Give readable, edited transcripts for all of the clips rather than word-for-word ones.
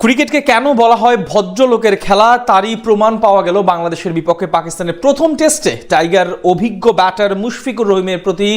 ক্রিকেটকে কেন বলা হয় ভদ্রলোকের খেলা তারই প্রমাণ পাওয়া গেল বাংলাদেশের বিপক্ষে পাকিস্তানের প্রথম টেস্টে। টাইগার অভিজ্ঞ ব্যাটার মুশফিকুর রহিমের প্রতি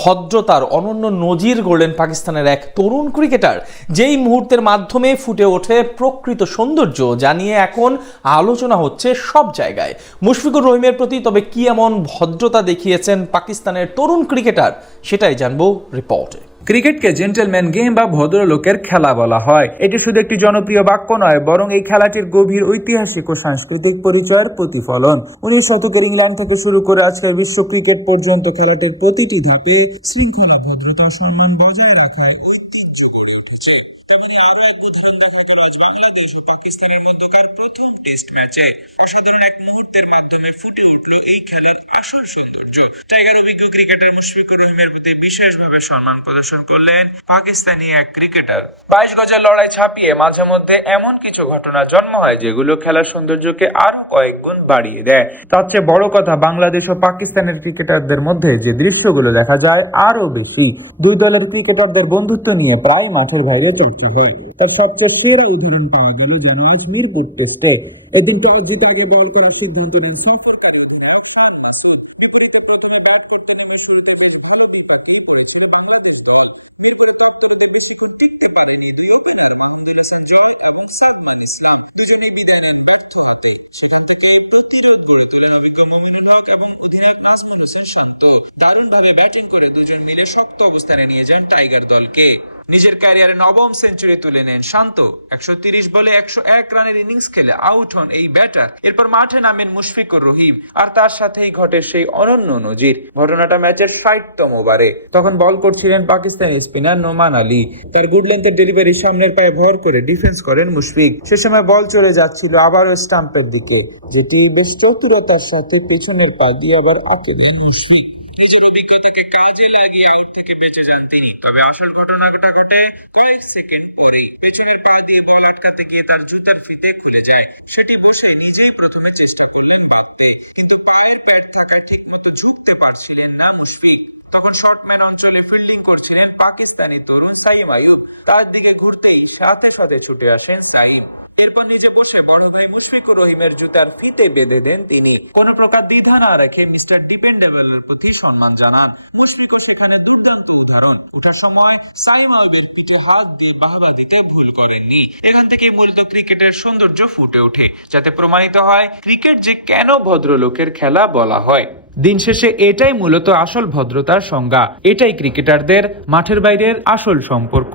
ভদ্রতার অনন্য নজির গড়লেন পাকিস্তানের এক তরুণ ক্রিকেটার, যেই মুহূর্তের মাধ্যমে ফুটে ওঠে প্রকৃত সৌন্দর্য, যা নিয়ে এখন আলোচনা হচ্ছে সব জায়গায়। মুশফিকুর রহিমের প্রতি তবে কি এমন ভদ্রতা দেখিয়েছেন পাকিস্তানের তরুণ ক্রিকেটার, সেটাই জানবো রিপোর্টে। ক্রিকেটকে জেন্টলম্যান গেম বা ভদ্রলোকের খেলা বলা হয়। এটি শুধু একটি জনপ্রিয় বাক্য নয়, বরং এই খেলাটির গভীর ঐতিহাসিক ও সাংস্কৃতিক পরিচয়ের প্রতিফলন। 19 শতকের ইংল্যান্ড থেকে শুরু করে আজকের বিশ্ব ক্রিকেট পর্যন্ত খেলাটির প্রতিটি ধাপে শৃঙ্খলা, ভদ্রতা, সম্মান বজায় রাখায় ঐতিহ্য গড়ে উঠেছে। তেমনি আরো এক উদাহরণ দেখা গেল আজ বাংলাদেশ ও পাকিস্তানের মধ্যকার প্রথম টেস্ট ম্যাচে। অসাধারণ এক মুহূর্তের মাধ্যমে ফুটে উঠল এই খেলার আসল সৌন্দর্য। টাইগার অভিজ্ঞ ক্রিকেটার মুশফিকুর রহিমের প্রতি বিশেষভাবে সম্মান প্রদর্শন করলেন পাকিস্তানি এক ক্রিকেটার। 22 গজের লড়াই ছাপিয়ে মাঝে মধ্যে এমন কিছু ঘটনা জন্ম হয় যেগুলো খেলার সৌন্দর্যকে আরো কয়েক গুণ বাড়িয়ে দেয়। তার চেয়ে বড় কথা, বাংলাদেশ ও পাকিস্তানের ক্রিকেটারদের মধ্যে যে দৃশ্যগুলো দেখা যায় আরো বেশি। দুই দলের ক্রিকেটারদের বন্ধুত্ব নিয়ে প্রায় মাঠের বাইরে চর্চা হয়। তার সবচেয়ে সেরা উদাহরণ পাওয়া গেল যেন আজ মিরপুর টেস্টে। এদিন টস জিতে আগে বল করার সিদ্ধান্ত নেন সফরকারী অধিনায়ক শান মাসুদ। বিপরীতে প্রথমে ব্যাট করতে নেমে শুরুতে বেশ ভালো বিপাকেই পড়েছিল বাংলাদেশ দল। মিরপুরে তপ্তরদে বেশিক্ষণ টিকতে পারেনি দুই ওপেনার মাহমুদুল হাসান জয় এবং সাদমান ইসলাম। দুজনেই বিদায় নেন ব্যর্থ হাতে। সেখান থেকে প্রতিরোধ গড়ে তোলেন অভিজ্ঞ মমিনুল হক এবং অধিনায়ক নাজমুল হোসেন শান্ত। দারুণভাবে ব্যাটিং করে দুজন মিলে শক্ত অবস্থানে নিয়ে যান টাইগার দলকে। নিজের ক্যারিয়ারে নবম সেঞ্চুরি তুলে নেন শান্ত। 130 বলে 101 রানের ইনিংস খেলে আউট হন এই ব্যাটার। এরপর মাঠে নামেন মুশফিকুর রহিম, আর তার সাথেই ঘটে সেই অনন্য নজির। ঘটনাটা ম্যাচের 60তম ওভারে। তখন বল করছিলেন পাকিস্তানি স্পিনার নোমান আলী। তার গুড লেন্থের ডেলিভারি সামনের পায়ে ভর করে ডিফেন্স করেন মুশফিক। সে সময় বল চলে যাচ্ছিল আবারও স্টাম্পের দিকে, যেটি বেশ চতুরতার সাথে পেছনের পা দিয়ে আবার আটকে দেন মুশফিক। নিজের অভিজ্ঞতাকে কাজে লাগিয়ে আউট থেকে বেঁচে যান তিনি। তবে আসল ঘটনাটা ঘটে কয়েক সেকেন্ড পরেই। পেছনের পা দিয়ে বল আটকাতে গিয়ে তার জুতার ফিতে খুলে যায়। সেটি বসে নিজেই প্রথমে চেষ্টা করলেন বাঁধতে, কিন্তু পায়ের প্যাড থাকায় ঠিকমতো ঝুঁকতে পারছিলেন না মুশফিক। তখন শর্টম্যান অঞ্চলে ফিল্ডিং করছিলেন পাকিস্তানি তরুণ সাইম আইয়ুব। তার দিকে ঘুরতেই সাথে সাথে ছুটে আসেন সাইম। এরপর নিজে বসে বড় ভাই মুশফিকুর রহিমের জুতার ফিতে বেঁধে দেন তিনি। কোনো প্রকার দ্বিধা না রেখে মিস্টার ডিপেন্ডেবলের প্রতি সম্মান জানান। মুশফিকও সেখানে দুর্দান্ত উদাহরণ। ওঠার সময় সাইম আইয়ুবের পিঠে হাত দিয়ে বাহবা দিতে ভুল করেননি। এখান থেকেই মূলত ক্রিকেটের সৌন্দর্য ফুটে ওঠে, যাতে প্রমাণিত হয় ক্রিকেট যে কেন ভদ্রলোকের খেলা বলা হয়। দিন শেষে এটাই মূলত আসল ভদ্রতার সংজ্ঞা। এটাই ক্রিকেটারদের মাঠের বাইরের আসল সম্পর্ক।